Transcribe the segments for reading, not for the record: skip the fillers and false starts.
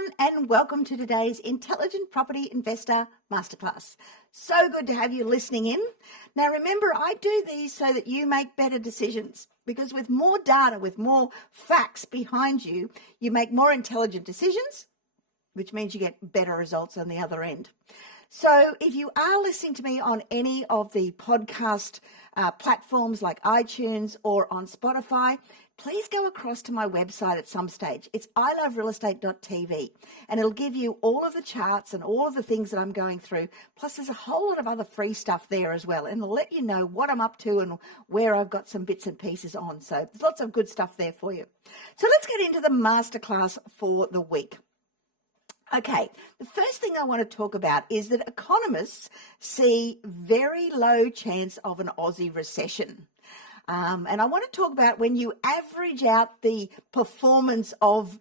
everyone, and welcome to today's Intelligent Property Investor Masterclass. So good to have you listening in. Now remember, I do these so that you make better decisions, because with more data, with more facts behind you, you make more intelligent decisions, which means you get better results on the other end. So if you are listening to me on any of the podcast platforms like iTunes or on Spotify, please go across to my website at some stage. It's iloverealestate.tv, and it'll give you all of the charts and all of the things that I'm going through. Plus, there's a whole lot of other free stuff there as well, and it'll let you know what I'm up to and where I've got some bits and pieces on. So there's lots of good stuff there for you. So let's get into the masterclass for the week. Okay, the first thing I want to talk about is that economists see very low chance of an Aussie recession. And I want to talk about when you average out the performance of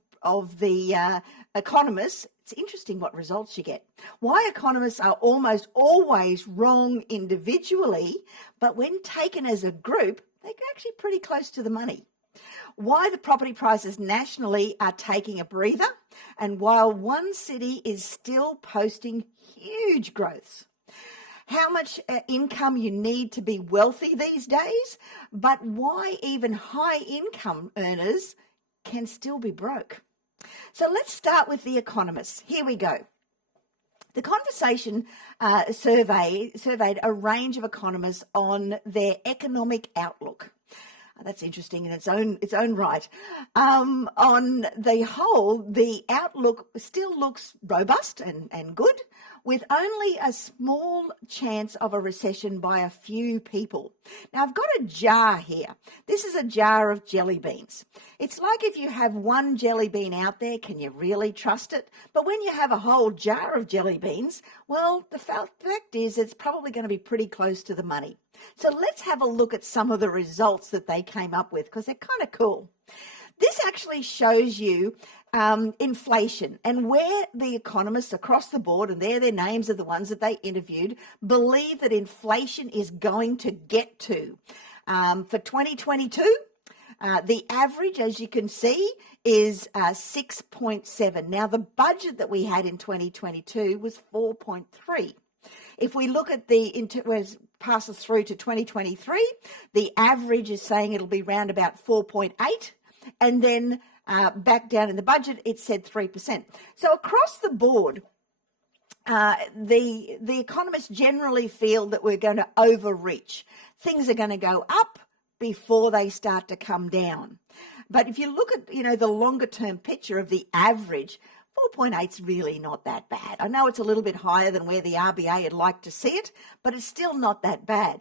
the economists, it's interesting what results you get. Why economists are almost always wrong individually, but when taken as a group, they're actually pretty close to the money. Why the property prices nationally are taking a breather, and while one city is still posting huge growths. How much income you need to be wealthy these days, but why even high income earners can still be broke. So let's start with the economists. Here we go. The Conversation surveyed a range of economists on their economic outlook. That's interesting in its own right. On the whole, the outlook still looks robust and good, with only a small chance of a recession by a few people. Now, I've got a jar here. This is a jar of jelly beans. It's like if you have one jelly bean out there, can you really trust it? But when you have a whole jar of jelly beans, well, the fact is it's probably going to be pretty close to the money. So let's have a look at some of the results that they came up with, because they're kind of cool. This actually shows you inflation and where the economists across the board, and their names are the ones that they interviewed, believe that inflation is going to get to. For 2022, the average, as you can see, is 6.7. Now, the budget that we had in 2022 was 4.3. If we look at passes through to 2023, the average is saying it'll be round about 4.8, and then back down in the budget, it said 3%. So across the board, the economists generally feel that we're going to overreach. Things are going to go up before they start to come down. But if you look at, the longer term picture of the average, 4.8 is really not that bad. I know it's a little bit higher than where the RBA would like to see it, but it's still not that bad.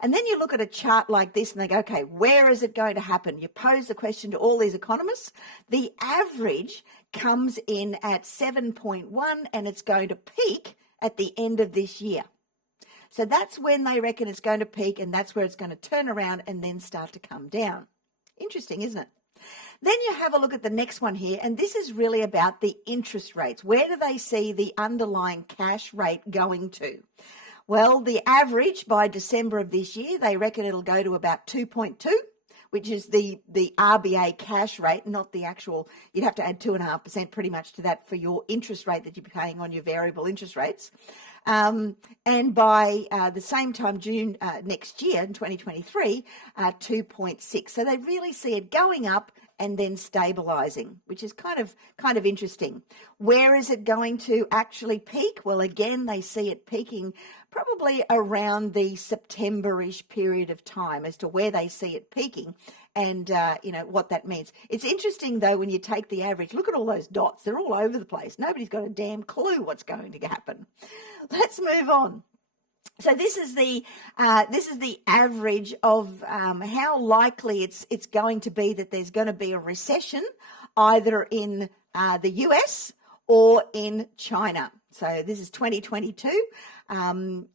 And then you look at a chart like this and they go, okay, where is it going to happen? You pose the question to all these economists. The average comes in at 7.1 and it's going to peak at the end of this year. So that's when they reckon it's going to peak, and that's where it's going to turn around and then start to come down. Interesting, isn't it? Then you have a look at the next one here, and this is really about the interest rates. Where do they see the underlying cash rate going to? Well, the average by December of this year, they reckon it'll go to about 2.2, which is the RBA cash rate, not the actual. You'd have to add 2.5% pretty much to that for your interest rate that you're paying on your variable interest rates. And by the same time, June next year, in 2023, 2.6. So they really see it going up and then stabilizing, which is kind of interesting. Where is it going to actually peak? Well, again, they see it peaking probably around the September-ish period of time as to where they see it peaking and, what that means. It's interesting, though, when you take the average, look at all those dots. They're all over the place. Nobody's got a damn clue what's going to happen. Let's move on. So this is the average of how likely it's going to be that there's going to be a recession, either in the US or in China. So this is 2022.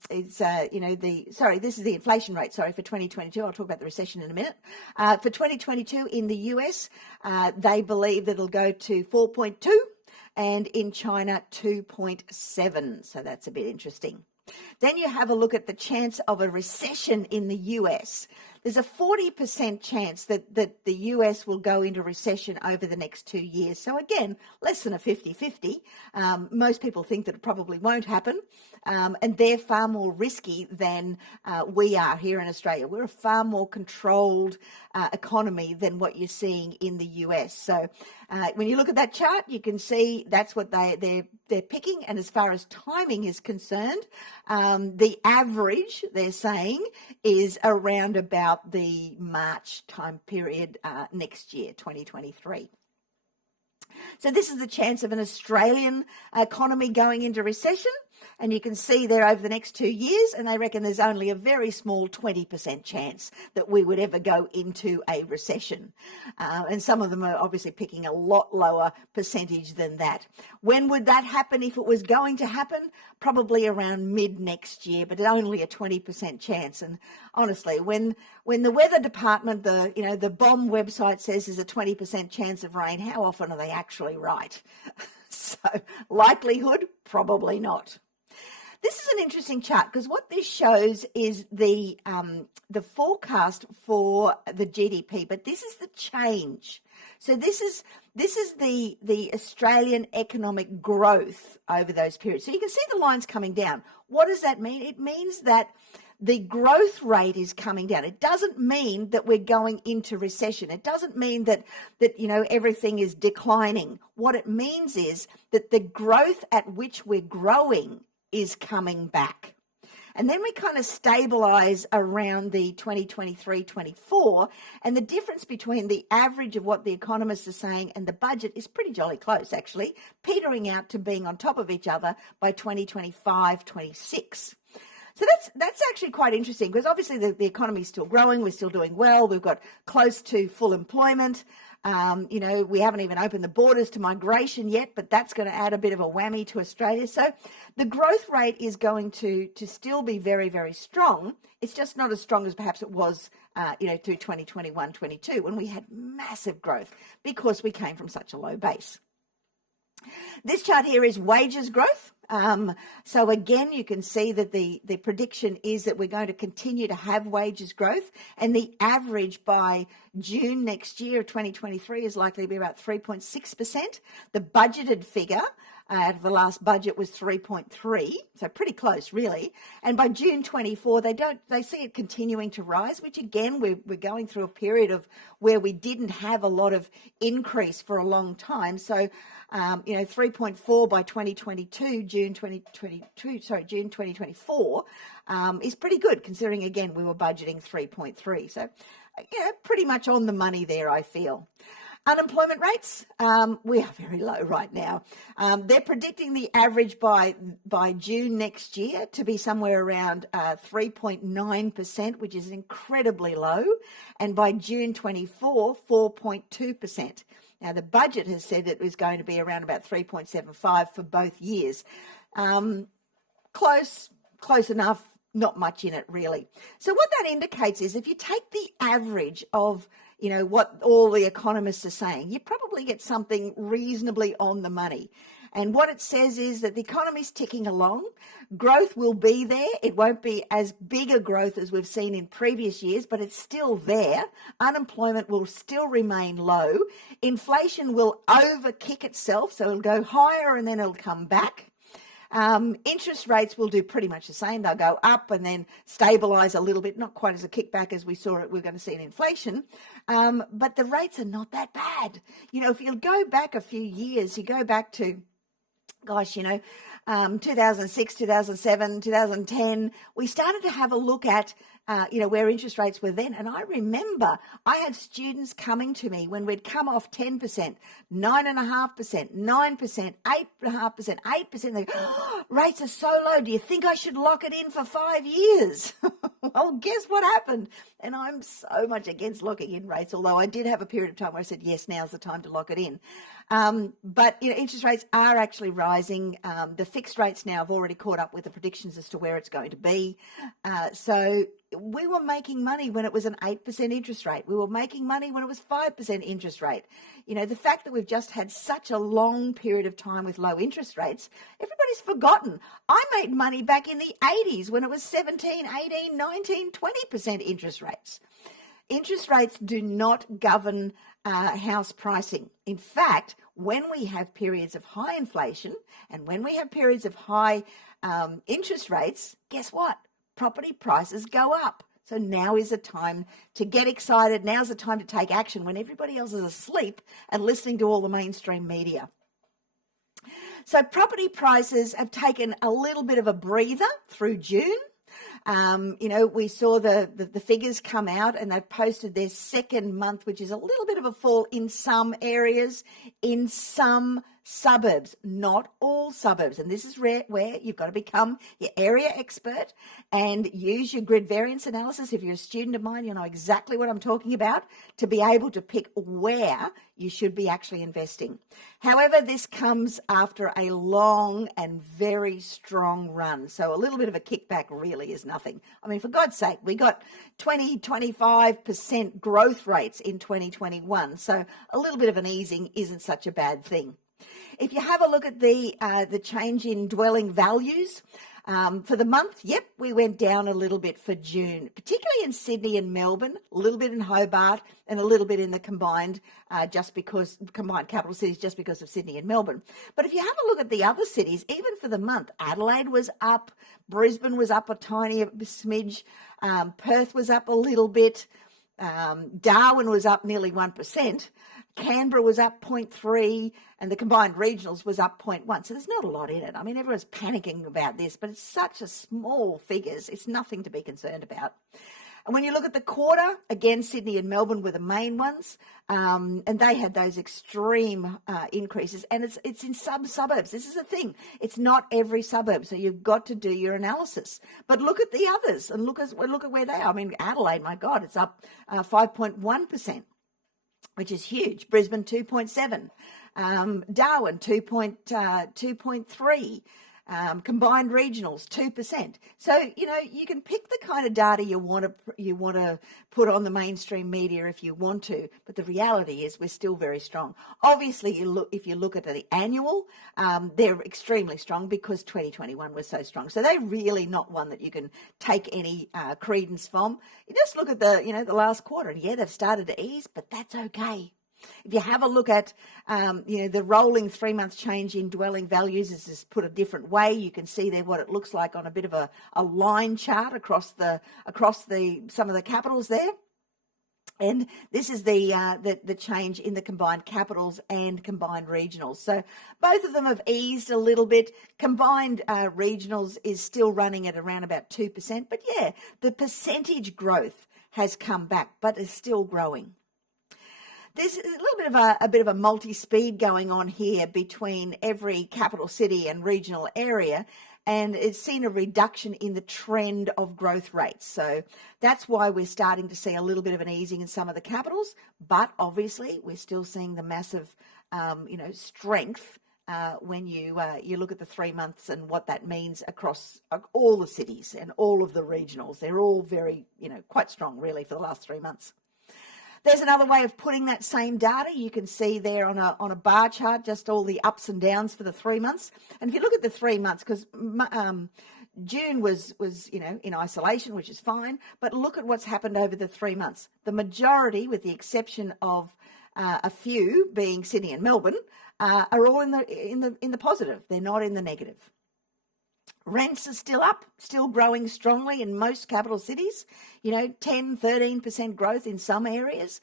This is the inflation rate. Sorry, for 2022. I'll talk about the recession in a minute. For 2022 in the US, they believe that it'll go to 4.2, and in China 2.7. So that's a bit interesting. Then you have a look at the chance of a recession in the US. there's a 40% chance that the US will go into recession over the next 2 years. So again, less than a 50-50. Most people think that it probably won't happen, and they're far more risky than we are here in Australia. We're a far more controlled economy than what you're seeing in the US. So when you look at that chart, you can see that's what they're picking. And as far as timing is concerned, the average, they're saying, is around about the March time period next year, 2023. So this is the chance of an Australian economy going into recession. And you can see there over the next 2 years, and they reckon there's only a very small 20% chance that we would ever go into a recession. And some of them are obviously picking a lot lower percentage than that. When would that happen if it was going to happen? Probably around mid next year, but only a 20% chance. And honestly, when the weather department, the BOM website says there's a 20% chance of rain, how often are they actually right? So likelihood, probably not. This is an interesting chart because what this shows is the forecast for the GDP, but this is the change. So this is the Australian economic growth over those periods. So you can see the lines coming down. What does that mean? It means that the growth rate is coming down. It doesn't mean that we're going into recession. It doesn't mean that everything is declining. What it means is that the growth at which we're growing is coming back. And then we kind of stabilize around the 2023-24, and the difference between the average of what the economists are saying and the budget is pretty jolly close, actually, petering out to being on top of each other by 2025-26. So that's actually quite interesting because obviously the economy is still growing. We're still doing well. We've got close to full employment. We haven't even opened the borders to migration yet, but that's going to add a bit of a whammy to Australia. So the growth rate is going to still be very, very strong. It's just not as strong as perhaps it was, through 2021-22 when we had massive growth because we came from such a low base. This chart here is wages growth. So again, you can see that the prediction is that we're going to continue to have wages growth, and the average by June next year, 2023, is likely to be about 3.6%. The budgeted figure out of the last budget was 3.3, so pretty close, really. And by June 24, they see it continuing to rise, which again, we're going through a period of where we didn't have a lot of increase for a long time. So, 3.4 by 2022, June 2024, is pretty good considering, again, we were budgeting 3.3. So, pretty much on the money there, I feel. Unemployment rates, we are very low right now. They're predicting the average by June next year to be somewhere around 3.9%, which is incredibly low. And by June 24, 4.2%. Now, the budget has said it was going to be around about 3.75 for both years. Close enough, not much in it really. So what that indicates is if you take the average of what all the economists are saying, you probably get something reasonably on the money. And what it says is that the economy's ticking along. Growth will be there. It won't be as big a growth as we've seen in previous years, but it's still there. Unemployment will still remain low. Inflation will overkick itself, so it'll go higher and then it'll come back. Interest rates will do pretty much the same. They'll go up and then stabilise a little bit, not quite as a kickback as we're going to see in inflation, but the rates are not that bad. If you go back a few years, you go back to 2006, 2007, 2010, we started to have a look at where interest rates were then. And I remember I had students coming to me when we'd come off 10%, 9.5%, 9%, 8.5%, 8%. They go, rates are so low. Do you think I should lock it in for 5 years? Well, guess what happened? And I'm so much against locking in rates, although I did have a period of time where I said, yes, now's the time to lock it in. But interest rates are actually rising. The fixed rates now have already caught up with the predictions as to where it's going to be. So we were making money when it was an 8% interest rate. We were making money when it was 5% interest rate. The fact that we've just had such a long period of time with low interest rates, everybody's forgotten. I made money back in the 80s when it was 17, 18, 19, 20% interest rates. Interest rates do not govern house pricing. In fact, when we have periods of high inflation and when we have periods of high interest rates, guess what? Property prices go up. So now is the time to get excited. Now's the time to take action when everybody else is asleep and listening to all the mainstream media. So property prices have taken a little bit of a breather through June. We saw the figures come out and they've posted their second month, which is a little bit of a fall in some areas, in some suburbs, not all suburbs. And this is where you've got to become your area expert and use your grid variance analysis. If you're a student of mine, you know exactly what I'm talking about to be able to pick where you should be actually investing. However, this comes after a long and very strong run. So a little bit of a kickback really is nothing. I mean, for God's sake, we got 25% growth rates in 2021. So a little bit of an easing isn't such a bad thing. If you have a look at the change in dwelling values for the month, yep, we went down a little bit for June, particularly in Sydney and Melbourne, a little bit in Hobart, and a little bit in the combined capital cities, just because of Sydney and Melbourne. But if you have a look at the other cities, even for the month, Adelaide was up, Brisbane was up a tiny smidge, Perth was up a little bit, Darwin was up nearly 1%. Canberra was up 0.3 and the combined regionals was up 0.1. So there's not a lot in it. I mean, everyone's panicking about this, but it's such a small figures. It's nothing to be concerned about. And when you look at the quarter, again, Sydney and Melbourne were the main ones, and they had those extreme increases. And it's in some suburbs. This is the thing. It's not every suburb, so you've got to do your analysis. But look at the others and look at where they are. I mean, Adelaide, my God, it's up 5.1%. Which is huge. Brisbane 2.7, Darwin 2.3, combined regionals 2%. So you can pick the kind of data you want to put on the mainstream media if you want to, but the reality is we're still very strong. Obviously, if you look at the annual, they're extremely strong because 2021 was so strong. So they're really not one that you can take any credence from. You just look at the last quarter, and yeah, they've started to ease, but that's okay. If you have a look at, the rolling 3-month change in dwelling values is just put a different way. You can see there what it looks like on a bit of a line chart across some of the capitals there. And this is the change in the combined capitals and combined regionals. So both of them have eased a little bit. Combined regionals is still running at around about 2%. But yeah, the percentage growth has come back, but is still growing. There's a little bit of a multi-speed going on here between every capital city and regional area, and it's seen a reduction in the trend of growth rates. So that's why we're starting to see a little bit of an easing in some of the capitals, but obviously we're still seeing the massive, strength when you look at the 3 months and what that means across all the cities and all of the regionals. They're all very, quite strong really for the last 3 months. There's another way of putting that same data. You can see there on a bar chart just all the ups and downs for the 3 months. And if you look at the 3 months, because June was in isolation, which is fine, but look at what's happened over the 3 months. The majority, with the exception of a few being Sydney and Melbourne, are all in the positive. They're not in the negative. Rents are still up, still growing strongly in most capital cities, 10, 13% growth in some areas,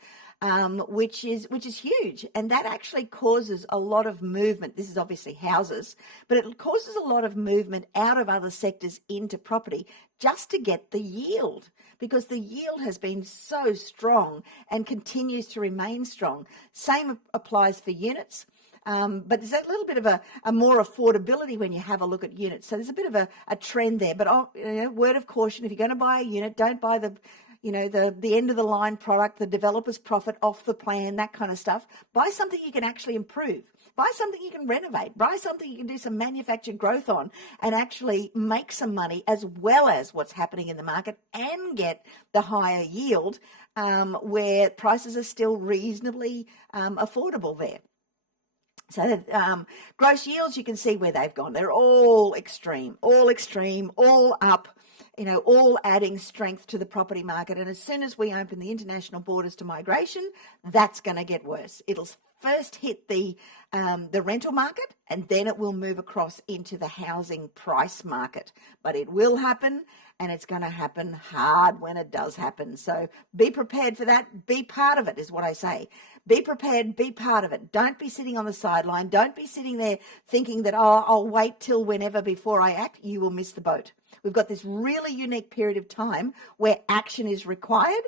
which is huge. And that actually causes a lot of movement. This is obviously houses, but it causes a lot of movement out of other sectors into property just to get the yield, because the yield has been so strong and continues to remain strong. Same applies for units. But there's a little bit of a more affordability when you have a look at units. So there's a bit of a trend there. But word of caution: if you're going to buy a unit, don't buy the end of the line product, the developer's profit off the plan, that kind of stuff. Buy something you can actually improve. Buy something you can renovate. Buy something you can do some manufactured growth on and actually make some money, as well as what's happening in the market, and get the higher yield where prices are still reasonably affordable there. So gross yields, you can see where they've gone. They're all extreme, all up. all adding strength to the property market. And as soon as we open the international borders to migration, that's going to get worse. It'll first hit the rental market, and then it will move across into the housing price market. But it will happen, and it's going to happen hard when it does happen. So be prepared for that. Be part of it is what I say. Be prepared, be part of it. Don't be sitting on the sideline. Don't be sitting there thinking that, I'll wait till whenever before I act. You will miss the boat. We've got this really unique period of time where action is required,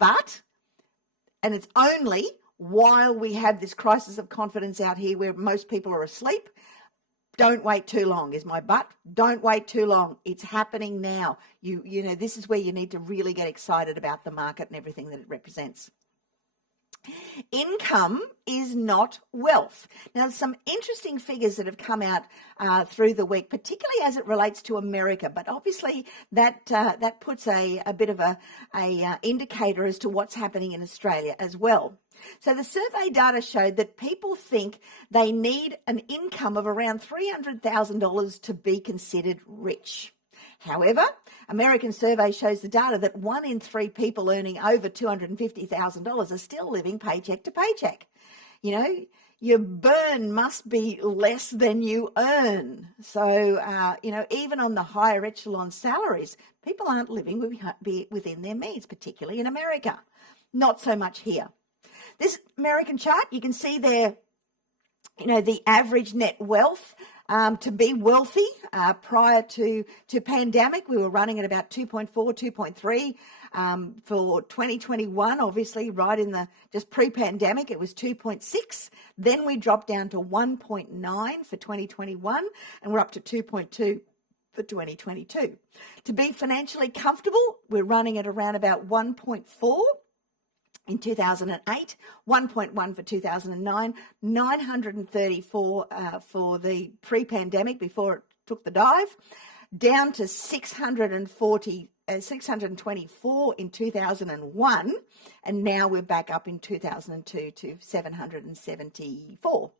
and it's only while we have this crisis of confidence out here where most people are asleep. Don't wait too long is my but. Don't wait too long. It's happening now. This is where you need to really get excited about the market and everything that it represents. Income is not wealth. Now, there's some interesting figures that have come out through the week, particularly as it relates to America. But obviously, that puts a bit of a indicator as to what's happening in Australia as well. So the survey data showed that people think they need an income of around $300,000 to be considered rich. However, American survey shows the data that 1 in 3 people earning over $250,000 are still living paycheck to paycheck. Your burn must be less than you earn. So, even on the higher echelon salaries, people aren't living within their means, particularly in America. Not so much here. This American chart, you can see there, the average net wealth. To be wealthy prior to pandemic, we were running at about 2.4, 2.3 for 2021. Obviously, right in the just pre-pandemic, it was 2.6. Then we dropped down to 1.9 for 2021, and we're up to 2.2 for 2022. To be financially comfortable, we're running at around about 1.4. In 2008, 1.1 for 2009, 934 for the pre-pandemic before it took the dive, down to 624 in 2001, and now we're back up in 2002 to 774.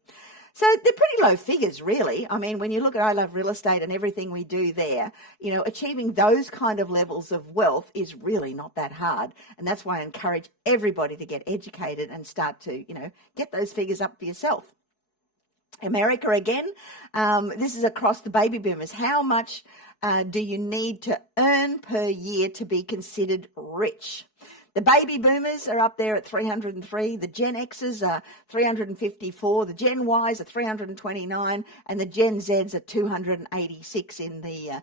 So they're pretty low figures, really. I mean, when you look at I Love Real Estate and everything we do there, achieving those kind of levels of wealth is really not that hard. And that's why I encourage everybody to get educated and start to, get those figures up for yourself. America, again, this is across the baby boomers. How much do you need to earn per year to be considered rich? The baby boomers are up there at 303, the Gen Xs are 354, the Gen Ys are 329, and the Gen Zs are 286 in the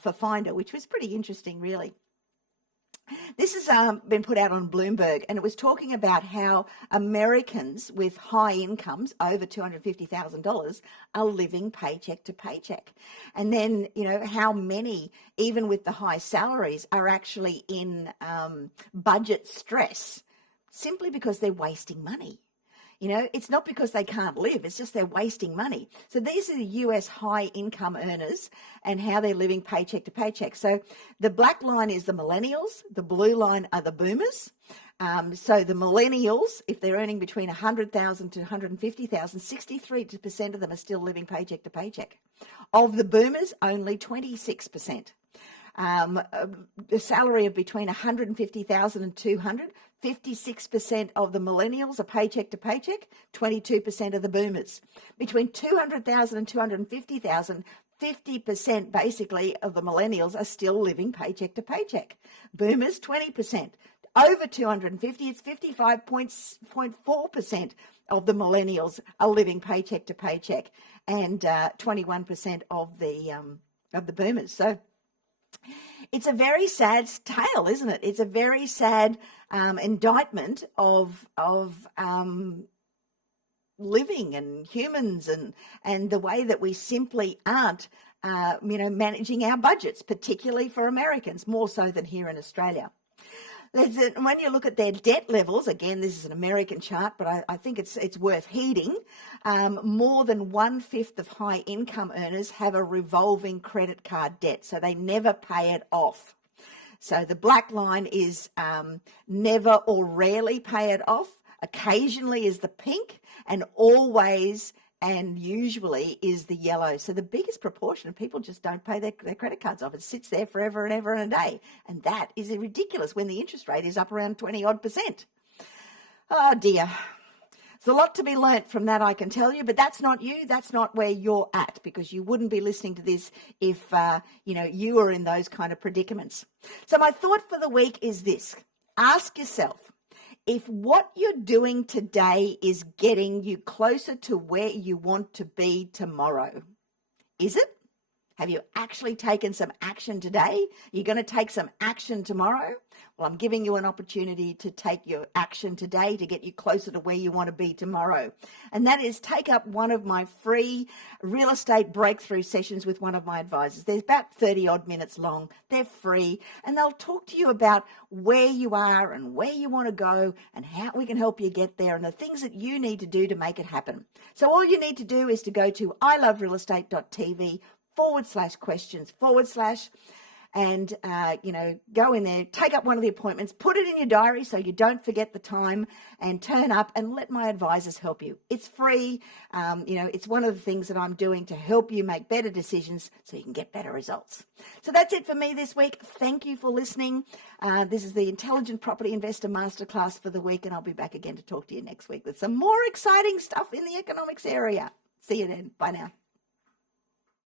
for Finder, which was pretty interesting, really. This has been put out on Bloomberg, and it was talking about how Americans with high incomes, over $250,000, are living paycheck to paycheck. And then, how many, even with the high salaries, are actually in budget stress simply because they're wasting money. It's not because they can't live, it's just they're wasting money. So these are the US high income earners and how they're living paycheck to paycheck. So the black line is the millennials, the blue line are the boomers. So the millennials, if they're earning between $100,000 to $150,000, 63% of them are still living paycheck to paycheck. Of the boomers, only 26%. A salary of between $150,000 and $200,000, 56% of the millennials are paycheck to paycheck, 22% of the boomers. Between $200,000 and $250,000, 50% basically of the millennials are still living paycheck to paycheck. Boomers, 20%. Over 250, it's 55.4% of the millennials are living paycheck to paycheck, and 21% of the boomers. So it's a very sad tale, isn't it? It's a very sad indictment of living and humans and the way that we simply aren't, managing our budgets, particularly for Americans, more so than here in Australia. When you look at their debt levels, again, this is an American chart, but I think it's worth heeding. More than 1/5 of high income earners have a revolving credit card debt, so they never pay it off. So the black line is never or rarely pay it off. Occasionally is the pink, and always and usually is the yellow. So the biggest proportion of people just don't pay their credit cards off. It sits there forever and ever and a day. And that is ridiculous when the interest rate is up around 20-odd%. Oh dear. There's a lot to be learnt from that, I can tell you, but that's not you. That's not where you're at, because you wouldn't be listening to this if, you were in those kind of predicaments. So my thought for the week is this. Ask yourself, if what you're doing today is getting you closer to where you want to be tomorrow, is it? Have you actually taken some action today? Are you going to take some action tomorrow? Well, I'm giving you an opportunity to take your action today to get you closer to where you want to be tomorrow. And that is take up one of my free real estate breakthrough sessions with one of my advisors. They're about 30 odd minutes long. They're free, and they'll talk to you about where you are and where you want to go and how we can help you get there and the things that you need to do to make it happen. So all you need to do is to go to iloverealestate.tv/questions/ and, go in there, take up one of the appointments, put it in your diary so you don't forget the time, and turn up and let my advisors help you. It's free. It's one of the things that I'm doing to help you make better decisions so you can get better results. So that's it for me this week. Thank you for listening. This is the Intelligent Property Investor Masterclass for the week, and I'll be back again to talk to you next week with some more exciting stuff in the economics area. See you then. Bye now.